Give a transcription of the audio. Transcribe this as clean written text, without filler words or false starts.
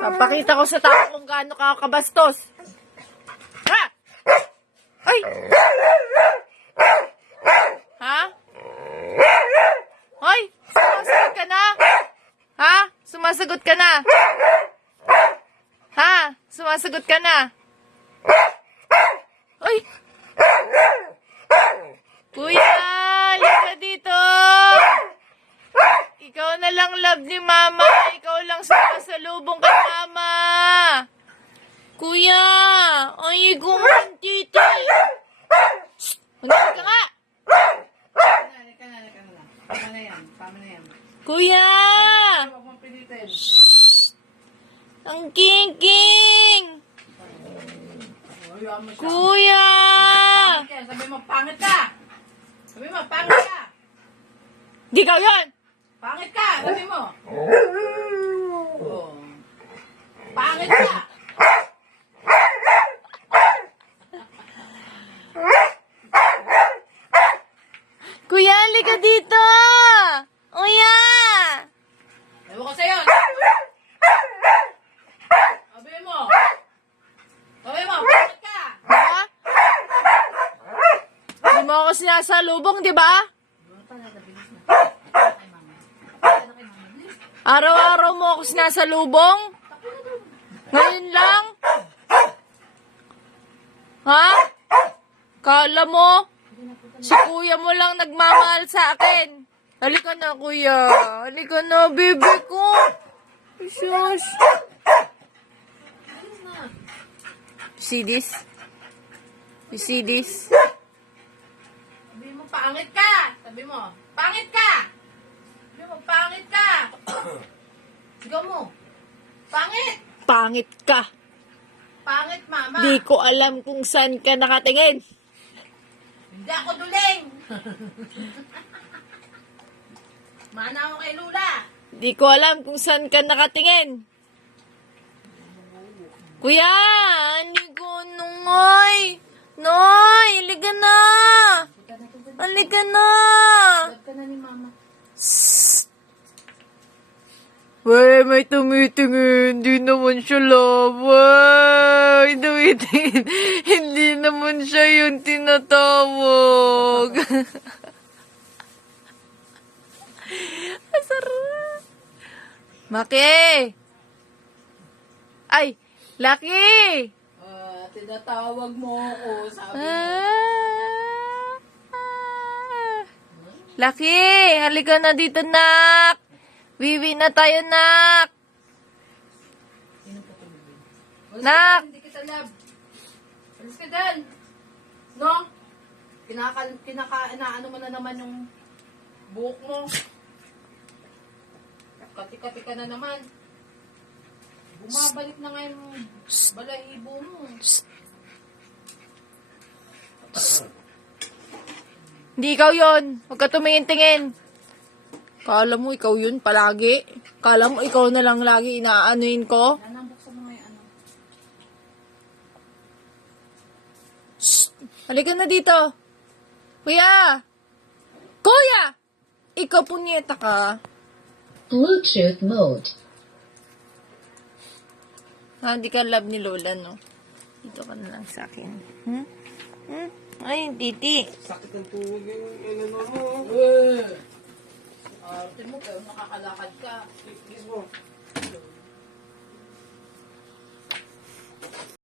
Papakita ko sa tao kung gaano ka kabastos. Ha? Ay! Ha? Ay! Sumasagot ka na? Ha? Sumasagot ka na? Ha? Sumasagot ka na? Ay! Kuya! Halika dito! Ikaw na lang love ni Mama. Ikaw lang sumasalubong kay Mama. Kuya! Ay, gumantiti! Manahal ka nga! Tama na yan. Kuya! Huwag mong pilitin. Ang king-king! Kuya! Sabi mo, pangit ka! Sabi mo, pangit ka! Di ka yun! Pangit ka! Sabi mo! Oh. Pangit ka! Kuya, halika dito! Kuya! Ewan ko sa'yo! Sabi mo! Sabi mo, pangit ka! Ha? Hindi mo ako sinasalubong, di ba? Araw-araw mo ako sinasalubong? Ngayon lang? Ha? Kala mo? Si kuya mo lang nagmamahal sa akin. Halika na, kuya. Halika na, baby ko. Shush. See this? You see this? Sabi mo, pangit ka! Sabi mo, pangit ka! Sabi mo, pangit ka! Sigaw mo. Pangit! Pangit ka. Pangit, mama! Di ko alam kung saan ka nakatingin. Hindi ako duling! Mana ako kay Lula! Di ko alam kung saan ka nakatingin. Kuya, hindi ko nungoy. Noy, halika na. Halika na. Love ka na ni mama. Wey, may tumitingin. Hindi naman siya love. Wey, tumitingin. Hindi naman siya yung tinatawag. Masarap. Maki. Ay, Lucky. Tinatawag mo ako, sabi mo. Lucky, halika na dito, nak. Wiwi na tayo, nak. Nak. Hindi kita love. Alis ka dyan. No? Inaano mo na naman yung buhok mo. Kati-kati ka na naman. Bumabalik na nga yung balahibo mo. Hindi ikaw yun. Huwag ka tumingin-tingin. Kala mo ikaw yun palagi. Kala mo ikaw na lang lagi inaanuin ko. Nanambuksan mo nga yung ano. Shh! Halika na dito. Kuya! Kuya! Ikaw punyeta ka. Bluetooth mode. Hindi ka love ni Lola, no? Dito ka na lang sa akin. Hmm? Hmm? Ay, titi. Sakit ng tuhod yung ano mo. Arte mo, pero nakakalakad ka. Kiss mo.